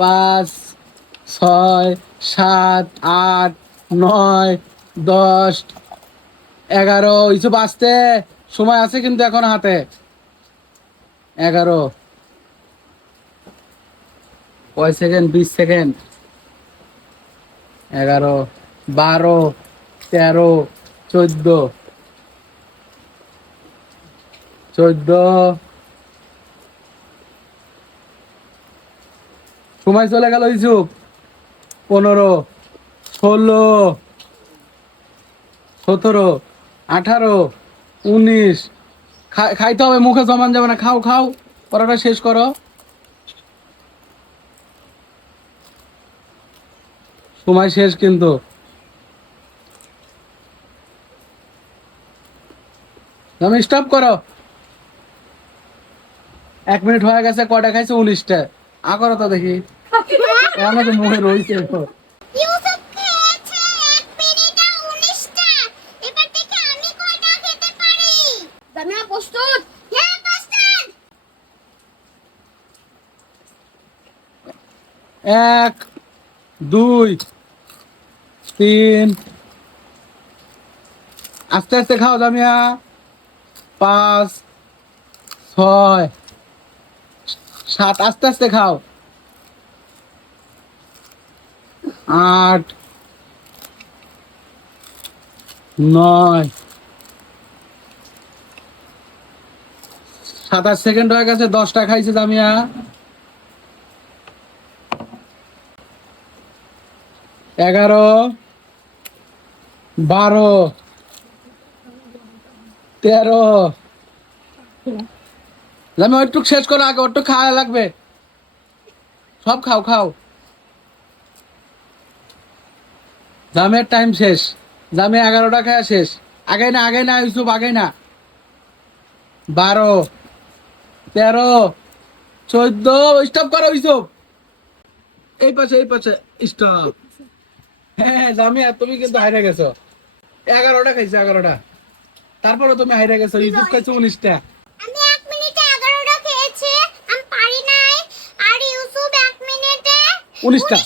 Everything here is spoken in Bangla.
পাঁচ, ছয়, সাত, আট, নয়, দশ, এগারো। ইসব আসতে। সময় আছে কিন্তু এখন হাতে। এগারো। কয় সেকেন্ড? বিশ সেকেন্ড। এগারো, বারো, তেরো, চোদ্দ। চোদ্দ। সময় চলে গেল ইসুপ পনেরো, ষোলো, সতেরো, আঠারো, উনিশ। খাইতে হবে, মুখে জমান যাবে না। খাও খাও পড়াটা শেষ করো। সময় শেষ কিন্তু। তুমি স্টপ করো। এক মিনিট হয়ে গেছে কটা খাইছে? উনিশটা। আ করো তো দেখি। এমন তো মুখে রয়েছে হ্যাঁ এক দুই তিন। আস্তে আস্তে খাও জামিয়া পাঁচ ছয়। সাত, আস্তে আস্তে খাও। আট, নয়, সাতাশ সেকেন্ড হয়ে গেছে, দশটা খাইছে জামিয়া। এগারো, বারো, তেরো আমি ওইটুক শেষ করো আগে ওটুক খাওয়া লাগবে। সব খাও খাও। জামের টাইম শেষ। জামে এগারোটা খাওয়া শেষ। আগে না আগে না, ইউসুফ, আগে না। বারো, তেরো, চোদ্দ স্টপ করো ইউসুফ। এই পাশে এই পাশে স্টপ হ্যাঁ জামিয়া, তুমি কিন্তু হাইরে গেছো। এগারোটা খাইছো, এগারোটা। তারপরে তুমি হাইরে গেছো, ইউসুফ খাইছো উনিশটা আমি এক মিনিটে এগারোটা খেয়েছি আমি পারি নাই আর ইউসুফ এক মিনিটে উনিশটা উনিশটা